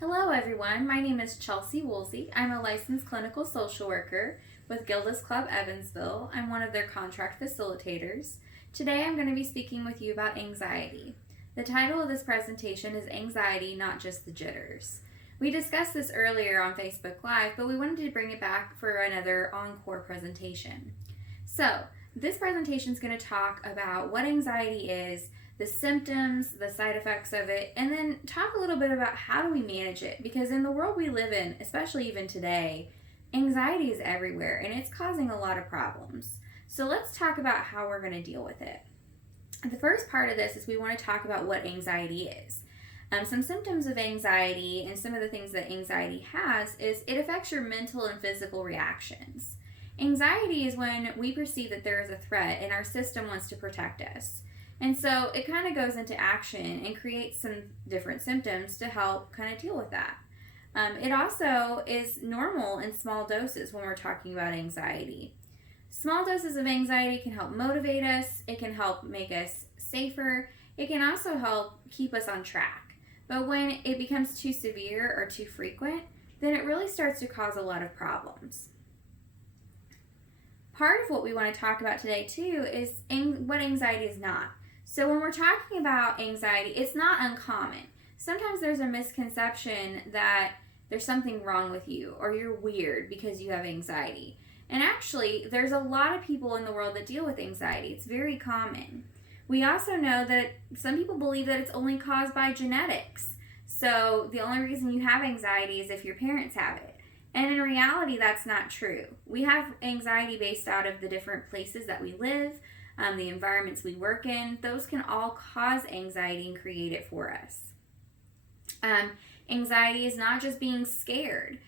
Hello everyone, my name is Chelsea Woolsey. I'm a licensed clinical social worker with Gilda's Club Evansville. I'm one of their contract facilitators. Today I'm going to be speaking with you about anxiety. The title of this presentation is Anxiety, Not Just the Jitters. We discussed this earlier on Facebook Live, but we wanted to bring it back for another encore presentation. So, this presentation is going to talk about what anxiety is, the symptoms, the side effects of it, and then talk a little bit about how do we manage it, because in the world we live in, especially even today, anxiety is everywhere and it's causing a lot of problems. So let's talk about how we're going to deal with it. The first part of this is we want to talk about what anxiety is. Some symptoms of anxiety and some of the things that anxiety has is it affects your mental and physical reactions. Anxiety is when we perceive that there is a threat and our system wants to protect us. And so it kind of goes into action and creates some different symptoms to help kind of deal with that. It also is normal in small doses when we're talking about anxiety. Small doses of anxiety can help motivate us, it can help make us safer, it can also help keep us on track. But when it becomes too severe or too frequent, then it really starts to cause a lot of problems. Part of what we want to talk about today too is what anxiety is not. So when we're talking about anxiety, it's not uncommon. Sometimes there's a misconception that there's something wrong with you or you're weird because you have anxiety. And actually, there's a lot of people in the world that deal with anxiety. It's very common. We also know that some people believe that it's only caused by genetics. So the only reason you have anxiety is if your parents have it. And in reality, that's not true. We have anxiety based out of the different places that we live, the environments we work in. Those can all cause anxiety and create it for us. Anxiety is not just being scared.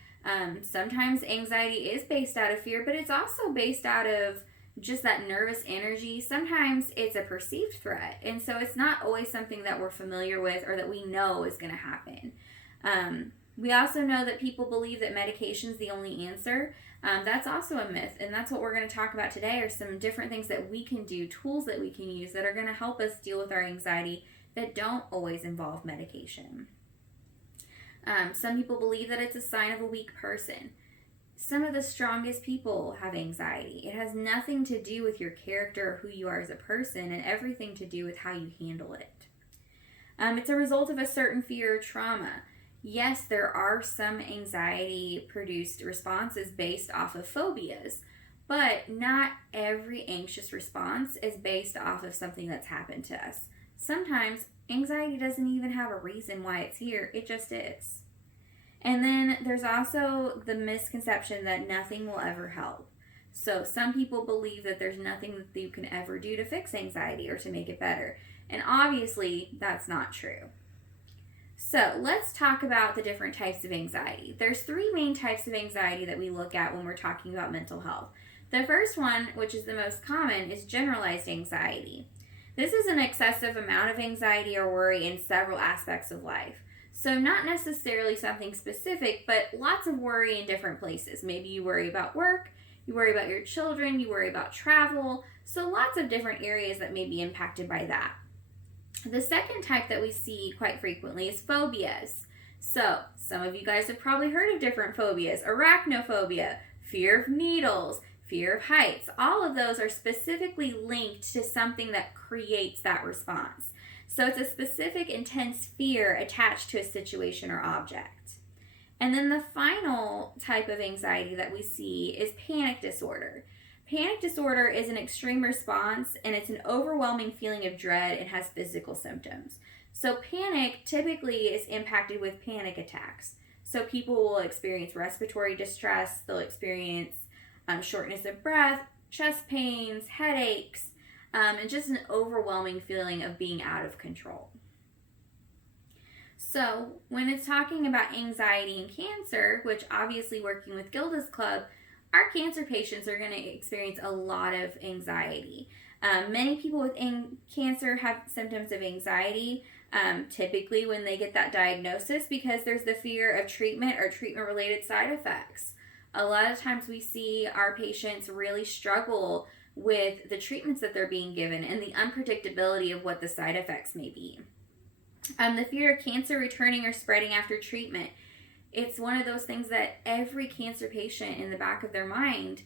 Sometimes anxiety is based out of fear, but it's also based out of just that nervous energy. Sometimes it's a perceived threat, and so it's not always something that we're familiar with or that we know is going to happen. We also know that people believe that medication is the only answer. That's also a myth, and that's what we're going to talk about today are some different things that we can do, tools that we can use that are going to help us deal with our anxiety that don't always involve medication. Some people believe that it's a sign of a weak person. Some of the strongest people have anxiety. It has nothing to do with your character or who you are as a person and everything to do with how you handle it. It's a result of a certain fear or trauma. Yes, there are some anxiety-produced responses based off of phobias, but not every anxious response is based off of something that's happened to us. Sometimes anxiety doesn't even have a reason why it's here, it just is. And then there's also the misconception that nothing will ever help. So some people believe that there's nothing that you can ever do to fix anxiety or to make it better. And obviously, that's not true. So let's talk about the different types of anxiety. There's three main types of anxiety that we look at when we're talking about mental health. The first one, which is the most common, is generalized anxiety. This is an excessive amount of anxiety or worry in several aspects of life. So not necessarily something specific, but lots of worry in different places. Maybe you worry about work, you worry about your children, you worry about travel. So lots of different areas that may be impacted by that. The second type that we see quite frequently is phobias. So some of you guys have probably heard of different phobias. Arachnophobia, fear of needles, fear of heights. All of those are specifically linked to something that creates that response. So it's a specific intense fear attached to a situation or object. And then the final type of anxiety that we see is panic disorder. Panic disorder is an extreme response, and it's an overwhelming feeling of dread and has physical symptoms. So panic typically is impacted with panic attacks. So people will experience respiratory distress, they'll experience shortness of breath, chest pains, headaches, and just an overwhelming feeling of being out of control. So when it's talking about anxiety and cancer, which obviously working with Gilda's Club, our cancer patients are going to experience a lot of anxiety. Many people with cancer have symptoms of anxiety, typically when they get that diagnosis, because there's the fear of treatment or treatment-related side effects. A lot of times we see our patients really struggle with the treatments that they're being given and the unpredictability of what the side effects may be. The fear of cancer returning or spreading after treatment. It's one of those things that every cancer patient in the back of their mind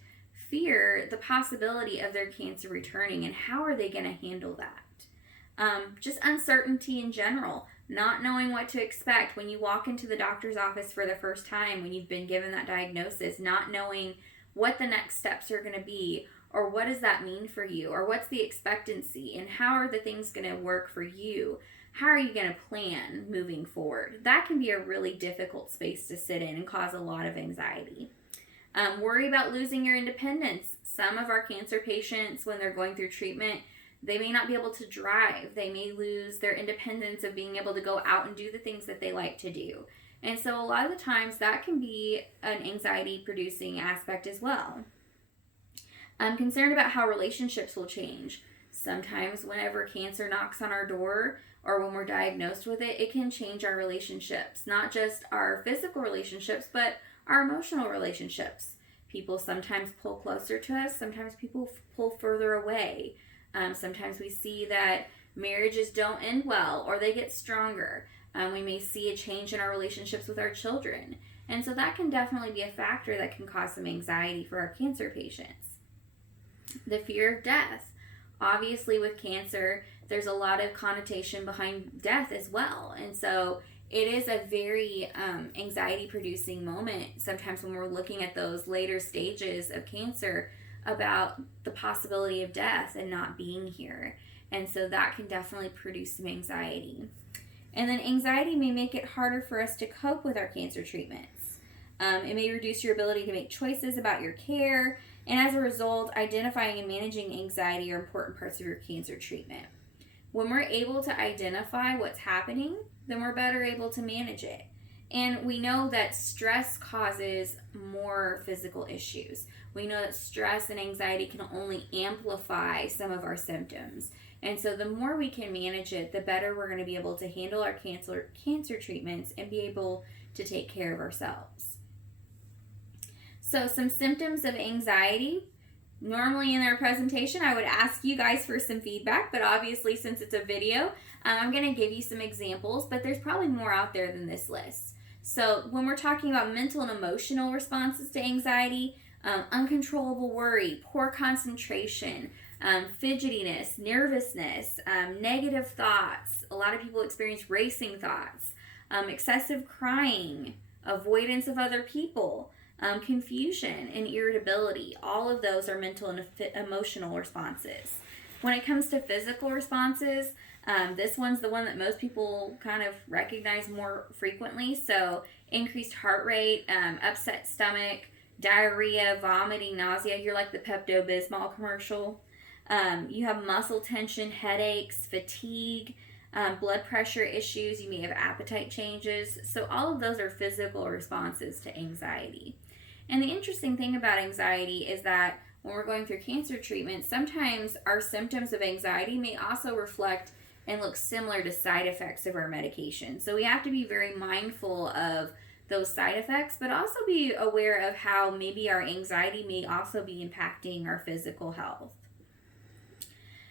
fear the possibility of their cancer returning, and how are they going to handle that? Just uncertainty in general, not knowing what to expect when you walk into the doctor's office for the first time, when you've been given that diagnosis, not knowing what the next steps are going to be, or what does that mean for you, or what's the expectancy, and how are the things going to work for you? How are you going to plan moving forward? That can be a really difficult space to sit in and cause a lot of anxiety. Worry about losing your independence. Some of our cancer patients, when they're going through treatment, they may not be able to drive. They may lose their independence of being able to go out and do the things that they like to do. And so a lot of the times that can be an anxiety-producing aspect as well. I'm concerned about how relationships will change. Sometimes whenever cancer knocks on our door, or when we're diagnosed with it, it can change our relationships. Not just our physical relationships, but our emotional relationships. People sometimes pull closer to us. Sometimes people pull further away. Sometimes we see that marriages don't end well, or they get stronger. We may see a change in our relationships with our children. And so that can definitely be a factor that can cause some anxiety for our cancer patients. The fear of death. Obviously, with cancer, there's a lot of connotation behind death as well. And so it is a very anxiety-producing moment sometimes when we're looking at those later stages of cancer about the possibility of death and not being here. And so that can definitely produce some anxiety. And then anxiety may make it harder for us to cope with our cancer treatments. It may reduce your ability to make choices about your care, and as a result, identifying and managing anxiety are important parts of your cancer treatment. When we're able to identify what's happening, then we're better able to manage it. And we know that stress causes more physical issues. We know that stress and anxiety can only amplify some of our symptoms. And so the more we can manage it, the better we're going to be able to handle our cancer treatments and be able to take care of ourselves. So some symptoms of anxiety. Normally in our presentation, I would ask you guys for some feedback, but obviously since it's a video, I'm going to give you some examples, but there's probably more out there than this list. So when we're talking about mental and emotional responses to anxiety, uncontrollable worry, poor concentration, fidgetiness, nervousness, negative thoughts. A lot of people experience racing thoughts, excessive crying, avoidance of other people, confusion and irritability. All of those are mental and emotional responses. When it comes to physical responses, this one's the one that most people kind of recognize more frequently. So increased heart rate, upset stomach, diarrhea, vomiting, nausea. You're like the Pepto-Bismol commercial. You have muscle tension, headaches, fatigue, blood pressure issues. You may have appetite changes. So all of those are physical responses to anxiety. And the interesting thing about anxiety is that when we're going through cancer treatment, sometimes our symptoms of anxiety may also reflect and look similar to side effects of our medication. So we have to be very mindful of those side effects, but also be aware of how maybe our anxiety may also be impacting our physical health.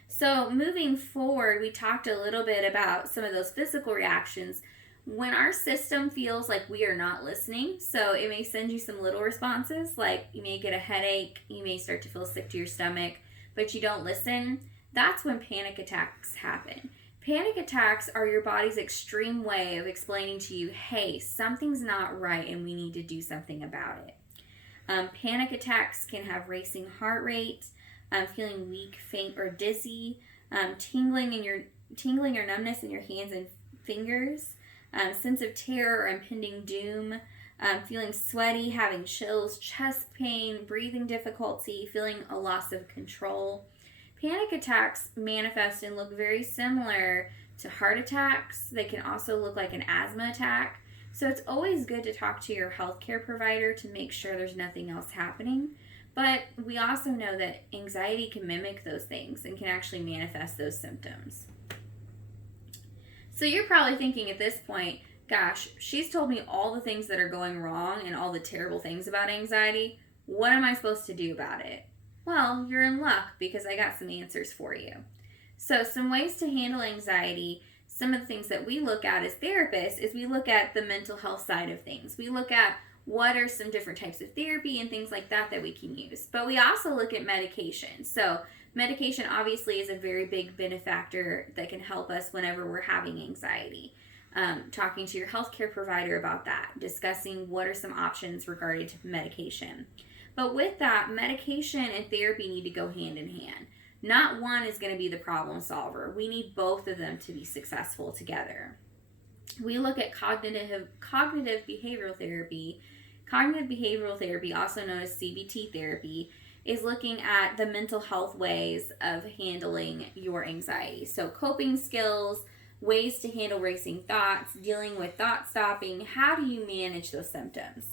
So moving forward, we talked a little bit about some of those physical reactions. When our system feels like we are not listening, so it may send you some little responses, like you may get a headache, you may start to feel sick to your stomach, but you don't listen, that's when panic attacks happen. Panic attacks are your body's extreme way of explaining to you, hey, something's not right and we need to do something about it. Panic attacks can have racing heart rate, feeling weak, faint, or dizzy, tingling or numbness in your hands and fingers, sense of terror or impending doom, feeling sweaty, having chills, chest pain, breathing difficulty, feeling a loss of control. Panic attacks manifest and look very similar to heart attacks. They can also look like an asthma attack. So it's always good to talk to your healthcare provider to make sure there's nothing else happening. But we also know that anxiety can mimic those things and can actually manifest those symptoms. So you're probably thinking at this point, gosh, she's told me all the things that are going wrong and all the terrible things about anxiety. What am I supposed to do about it? Well, you're in luck because I got some answers for you. So some ways to handle anxiety. some of the things that we look at as therapists is we look at the mental health side of things. We look at what are some different types of therapy and things like that we can use. But we also look at medication. So medication obviously is a very big benefactor that can help us whenever we're having anxiety. Talking to your healthcare provider about that, discussing what are some options regarding to medication. But with that, medication and therapy need to go hand in hand. Not one is going to be the problem solver. We need both of them to be successful together. We look at cognitive behavioral therapy. Cognitive behavioral therapy, also known as Cbt Therapy, is looking at the mental health ways of handling your anxiety. So coping skills, ways to handle racing thoughts, dealing with thought stopping. How do you manage those symptoms?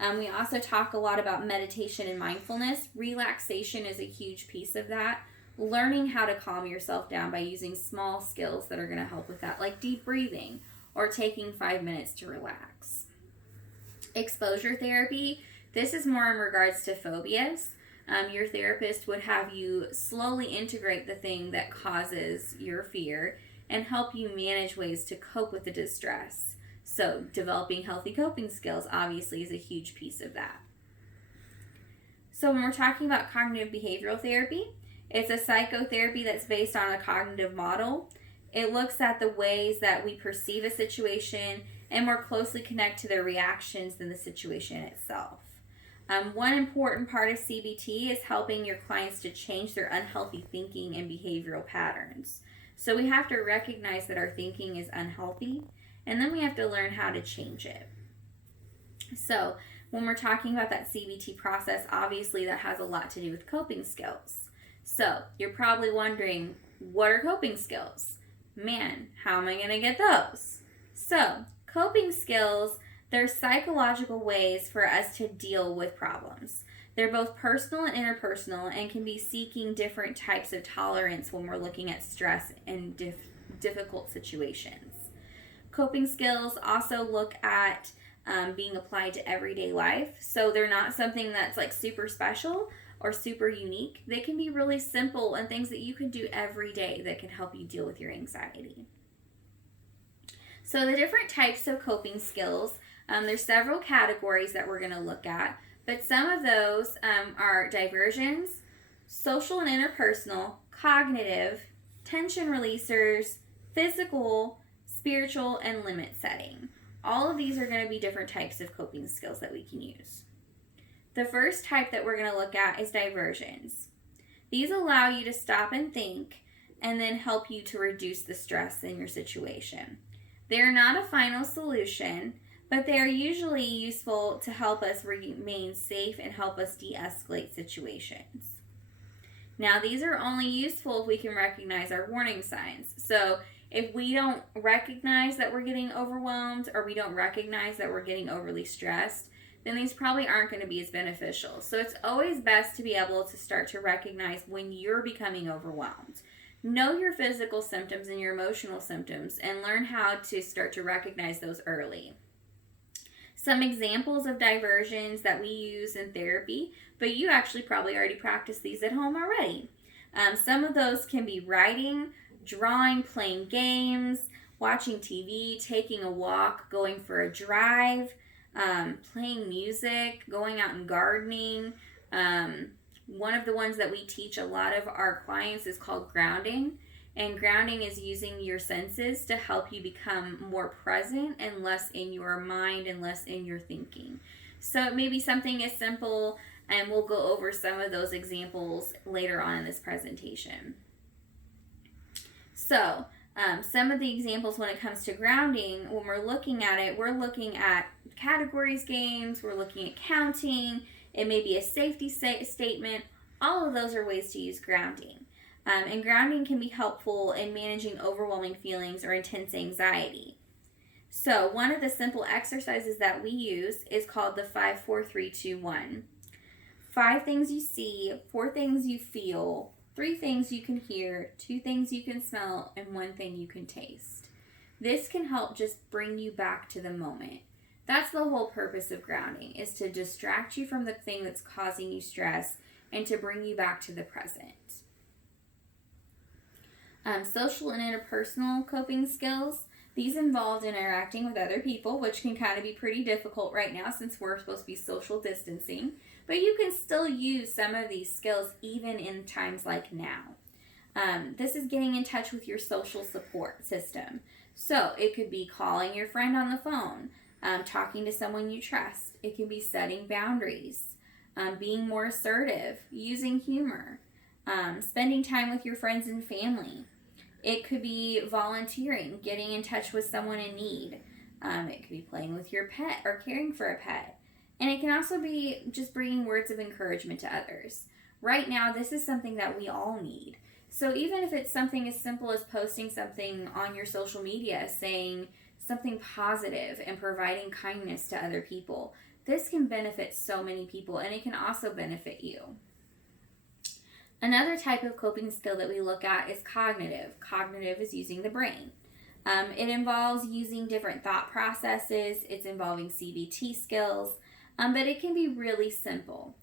We also talk a lot about meditation and mindfulness. Relaxation is a huge piece of that. Learning how to calm yourself down by using small skills that are going to help with that, like deep breathing or taking 5 minutes to relax. Exposure therapy, this is more in regards to phobias. Your therapist would have you slowly integrate the thing that causes your fear and help you manage ways to cope with the distress. So developing healthy coping skills obviously is a huge piece of that. So when we're talking about cognitive behavioral therapy, it's a psychotherapy that's based on a cognitive model. It looks at the ways that we perceive a situation and more closely connect to their reactions than the situation itself. One important part of CBT is helping your clients to change their unhealthy thinking and behavioral patterns. So we have to recognize that our thinking is unhealthy, and then we have to learn how to change it. So when we're talking about that CBT process, obviously that has a lot to do with coping skills. So you're probably wondering, what are coping skills? Man, how am I going to get those? So coping skills, they're psychological ways for us to deal with problems. They're both personal and interpersonal and can be seeking different types of tolerance when we're looking at stress and difficult situations. Coping skills also look at being applied to everyday life. So they're not something that's like super special or super unique. They can be really simple and things that you can do every day that can help you deal with your anxiety. So the different types of coping skills, there's several categories that we're going to look at, but some of those are diversions, social and interpersonal, cognitive, tension releasers, physical, spiritual, and limit setting. All of these are going to be different types of coping skills that we can use. The first type that we're going to look at is diversions. These allow you to stop and think and then help you to reduce the stress in your situation. They're not a final solution, but they are usually useful to help us remain safe and help us de-escalate situations. Now, these are only useful if we can recognize our warning signs. So if we don't recognize that we're getting overwhelmed or we don't recognize that we're getting overly stressed, then these probably aren't going to be as beneficial. So it's always best to be able to start to recognize when you're becoming overwhelmed. Know your physical symptoms and your emotional symptoms and learn how to start to recognize those early. Some examples of diversions that we use in therapy, but you actually probably already practice these at home already. Some of those can be writing, drawing, playing games, watching TV, taking a walk, going for a drive, playing music, going out and gardening. One of the ones that we teach a lot of our clients is called grounding. And grounding is using your senses to help you become more present and less in your mind and less in your thinking. So it may be something as simple, and we'll go over some of those examples later on in this presentation. So some of the examples when it comes to grounding, when we're looking at it, we're looking at categories games, we're looking at counting, it may be a safety statement. All of those are ways to use grounding. And grounding can be helpful in managing overwhelming feelings or intense anxiety. So one of the simple exercises that we use is called the 5, 4, 3, 2, 1. 5 things you see, 4 things you feel, 3 things you can hear, 2 things you can smell, and 1 thing you can taste. This can help just bring you back to the moment. That's the whole purpose of grounding, is to distract you from the thing that's causing you stress and to bring you back to the present. Social and interpersonal coping skills. These involve interacting with other people, which can kind of be pretty difficult right now since we're supposed to be social distancing. But you can still use some of these skills even in times like now. This is getting in touch with your social support system. So it could be calling your friend on the phone, talking to someone you trust. It can be setting boundaries, being more assertive, using humor, spending time with your friends and family. It could be volunteering, getting in touch with someone in need. It could be playing with your pet or caring for a pet. And it can also be just bringing words of encouragement to others. Right now, this is something that we all need. So even if it's something as simple as posting something on your social media, saying something positive and providing kindness to other people, this can benefit so many people, and it can also benefit you. Another type of coping skill that we look at is cognitive. Cognitive is using the brain. It involves using different thought processes. It's involving CBT skills, but it can be really simple.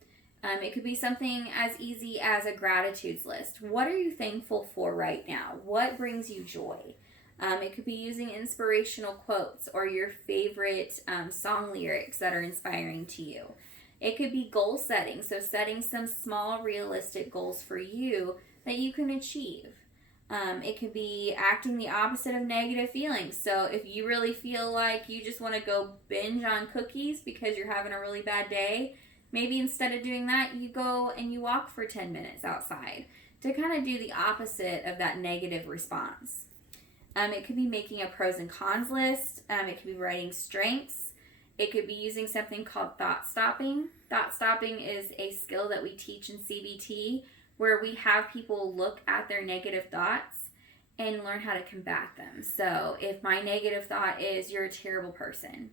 It could be something as easy as a gratitudes list. What are you thankful for right now? What brings you joy? It could be using inspirational quotes or your favorite song lyrics that are inspiring to you. It could be goal setting, so setting some small, realistic goals for you that you can achieve. It could be acting the opposite of negative feelings. So if you really feel like you just want to go binge on cookies because you're having a really bad day, maybe instead of doing that, you go and you walk for 10 minutes outside to kind of do the opposite of that negative response. It could be making a pros and cons list. It could be writing strengths. It could be using something called thought stopping. Thought stopping is a skill that we teach in CBT where we have people look at their negative thoughts and learn how to combat them. So if my negative thought is, you're a terrible person,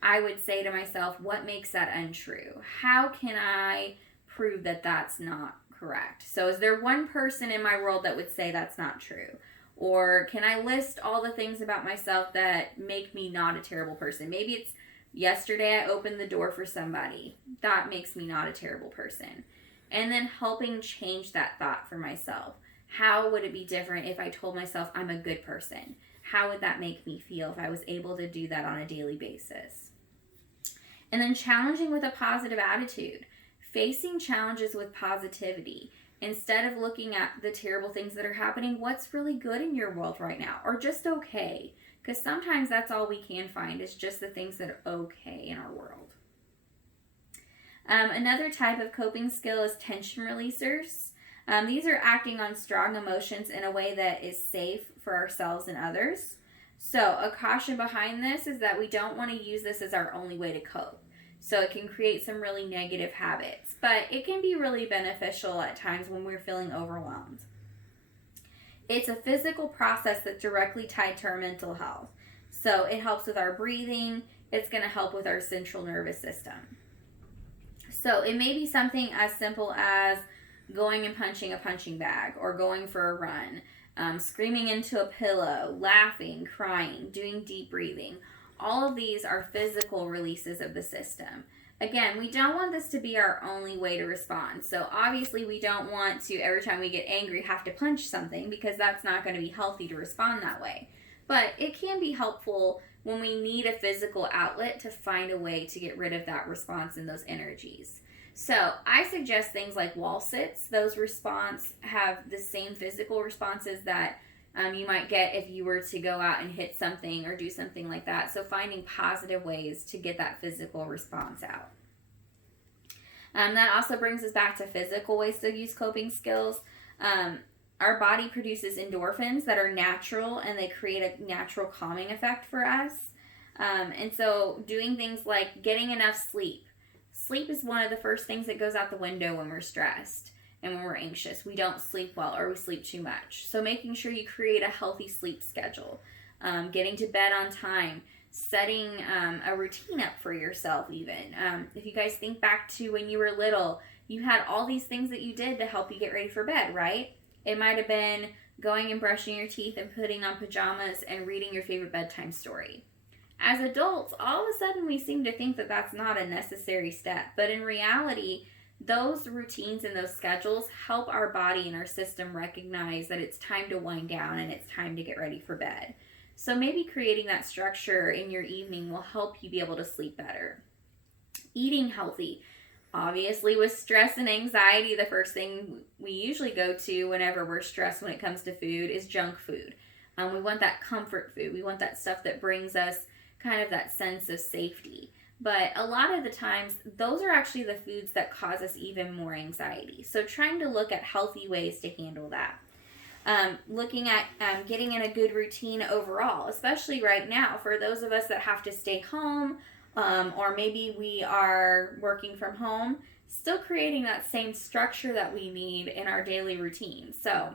I would say to myself, what makes that untrue? How can I prove that that's not correct? So is there one person in my world that would say that's not true? Or can I list all the things about myself that make me not a terrible person? Maybe it's yesterday I opened the door for somebody. That makes me not a terrible person. And then helping change that thought for myself. How would it be different if I told myself I'm a good person? How would that make me feel if I was able to do that on a daily basis? And then challenging with a positive attitude. Facing challenges with positivity. Instead of looking at the terrible things that are happening, what's really good in your world right now? Or just okay. Because sometimes that's all we can find is just the things that are okay in our world. Another type of coping skill is tension releasers. These are acting on strong emotions in a way that is safe for ourselves and others. So a caution behind this is that we don't want to use this as our only way to cope. So it can create some really negative habits, but it can be really beneficial at times when we're feeling overwhelmed. It's a physical process that's directly tied to our mental health. So it helps with our breathing. It's going to help with our central nervous system. So it may be something as simple as going and punching a punching bag or going for a run, screaming into a pillow, laughing, crying, doing deep breathing. All of these are physical releases of the system. Again, we don't want this to be our only way to respond. So obviously we don't want to, every time we get angry, have to punch something because that's not going to be healthy to respond that way. But it can be helpful when we need a physical outlet to find a way to get rid of that response and those energies. So I suggest things like wall sits. Those responses have the same physical responses that you might get if you were to go out and hit something or do something like that. So finding positive ways to get that physical response out. That also brings us back to physical ways to use coping skills. Our body produces endorphins that are natural and they create a natural calming effect for us. And so doing things like getting enough sleep. Sleep is one of the first things that goes out the window when we're stressed. And when we're anxious, we don't sleep well or we sleep too much. So making sure you create a healthy sleep schedule, getting to bed on time, setting a routine up for yourself even. If you guys think back to when you were little, you had all these things that you did to help you get ready for bed, right? It might have been going and brushing your teeth and putting on pajamas and reading your favorite bedtime story. As adults, all of a sudden we seem to think that that's not a necessary step. But in reality, those routines and those schedules help our body and our system recognize that it's time to wind down and it's time to get ready for bed. So maybe creating that structure in your evening will help you be able to sleep better. Eating healthy. Obviously, with stress and anxiety, the first thing we usually go to whenever we're stressed when it comes to food is junk food. We want that comfort food. We want that stuff that brings us kind of that sense of safety. But a lot of the times, those are actually the foods that cause us even more anxiety. So trying to look at healthy ways to handle that. Looking at getting in a good routine overall, especially right now for those of us that have to stay home, or maybe we are working from home, still creating that same structure that we need in our daily routine. So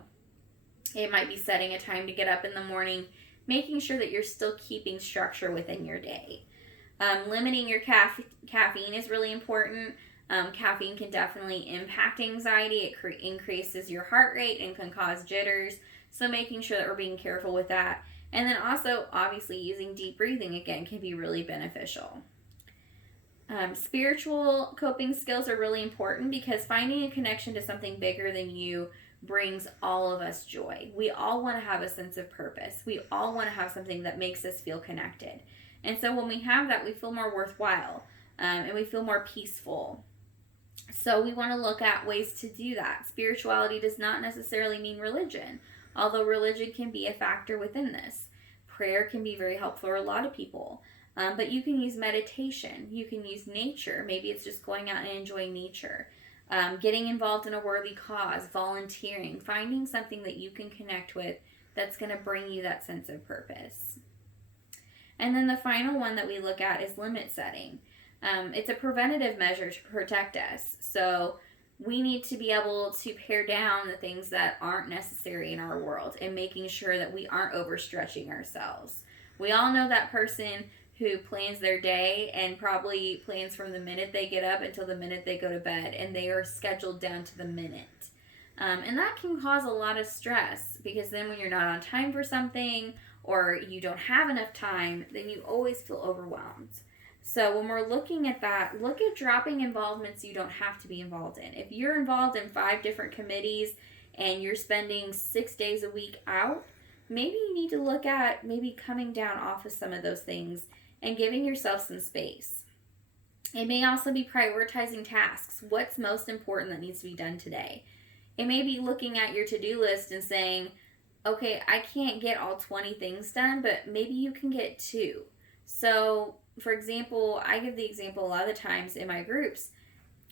it might be setting a time to get up in the morning, making sure that you're still keeping structure within your day. Limiting your caffeine is really important. Caffeine can definitely impact anxiety. It increases your heart rate and can cause jitters. So making sure that we're being careful with that. And then also, obviously, using deep breathing, again, can be really beneficial. Spiritual coping skills are really important because finding a connection to something bigger than you brings all of us joy. We all want to have a sense of purpose. We all want to have something that makes us feel connected. And so when we have that, we feel more worthwhile, and we feel more peaceful. So we want to look at ways to do that. Spirituality does not necessarily mean religion, although religion can be a factor within this. Prayer can be very helpful for a lot of people. But you can use meditation. You can use nature. Maybe it's just going out and enjoying nature. Getting involved in a worthy cause, volunteering, finding something that you can connect with that's going to bring you that sense of purpose. And then the final one that we look at is limit setting. It's a preventative measure to protect us. So we need to be able to pare down the things that aren't necessary in our world and making sure that we aren't overstretching ourselves. We all know that person who plans their day and probably plans from the minute they get up until the minute they go to bed, and they are scheduled down to the minute. And that can cause a lot of stress because then when you're not on time for something or you don't have enough time, then you always feel overwhelmed. So when we're looking at that, look at dropping involvements you don't have to be involved in. If you're involved in 5 different committees and you're spending 6 days a week out, maybe you need to look at maybe coming down off of some of those things and giving yourself some space. It may also be prioritizing tasks. What's most important that needs to be done today? It may be looking at your to-do list and saying, okay, I can't get all 20 things done, but maybe you can get 2. So, for example, I give the example a lot of the times in my groups.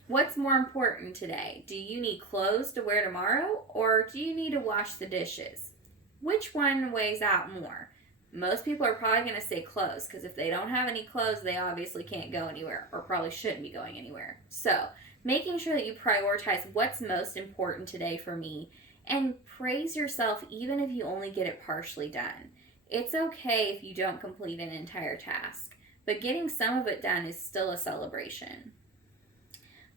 What's more important today? Do you need clothes to wear tomorrow, or do you need to wash the dishes? Which one weighs out more? Most people are probably going to say clothes, because if they don't have any clothes, they obviously can't go anywhere, or probably shouldn't be going anywhere. So, making sure that you prioritize what's most important today for me, and praise yourself even if you only get it partially done. It's okay if you don't complete an entire task, but getting some of it done is still a celebration.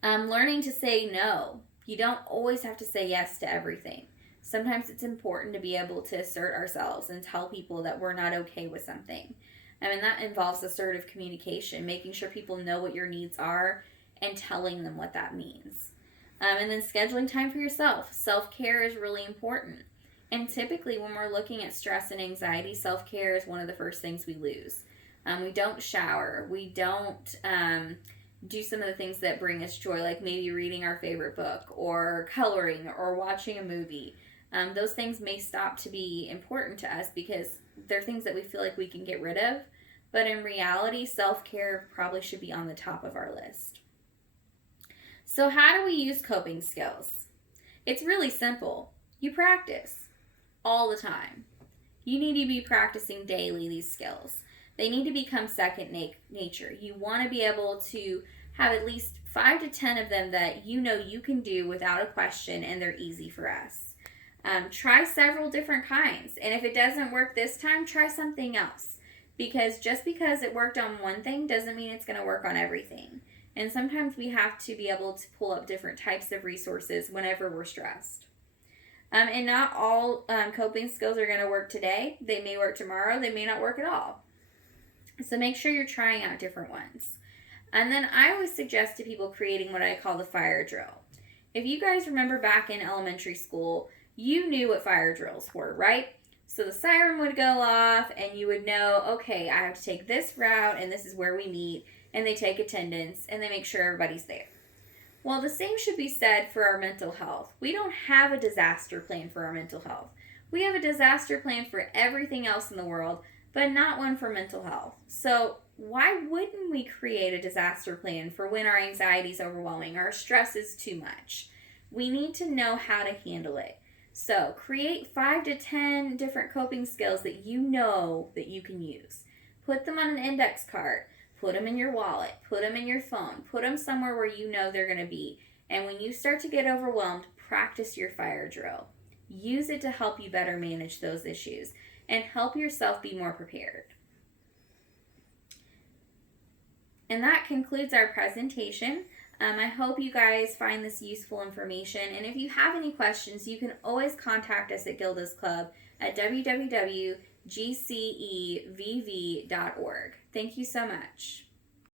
Learning to say no. You don't always have to say yes to everything. Sometimes it's important to be able to assert ourselves and tell people that we're not okay with something. That involves assertive communication, making sure people know what your needs are and telling them what that means. And then scheduling time for yourself. Self-care is really important. And typically when we're looking at stress and anxiety, self-care is one of the first things we lose. We don't shower. We don't do some of the things that bring us joy, like maybe reading our favorite book or coloring or watching a movie. Those things may stop to be important to us because they're things that we feel like we can get rid of. But in reality, self-care probably should be on the top of our list. So how do we use coping skills? It's really simple. You practice all the time. You need to be practicing daily these skills. They need to become second nature. You want to be able to have at least 5 to 10 of them that you know you can do without a question, and they're easy for us. Try several different kinds. And if it doesn't work this time, try something else. Because just because it worked on one thing doesn't mean it's going to work on everything. And sometimes we have to be able to pull up different types of resources whenever we're stressed. And not all coping skills are going to work today. They may work tomorrow. They may not work at all. So make sure you're trying out different ones. And then I always suggest to people creating what I call the fire drill. If you guys remember back in elementary school, you knew what fire drills were, right? So the siren would go off and you would know, okay, I have to take this route and this is where we meet, and they take attendance and they make sure everybody's there. Well, the same should be said for our mental health. We don't have a disaster plan for our mental health. We have a disaster plan for everything else in the world, but not one for mental health. So why wouldn't we create a disaster plan for when our anxiety is overwhelming, our stress is too much? We need to know how to handle it. So create 5 to 10 different coping skills that you know that you can use. Put them on an index card. Put them in your wallet. Put them in your phone. Put them somewhere where you know they're going to be. And when you start to get overwhelmed, practice your fire drill. Use it to help you better manage those issues and help yourself be more prepared. And that concludes our presentation. I hope you guys find this useful information. And if you have any questions, you can always contact us at Gilda's Club at www.gcev.org. Thank you so much.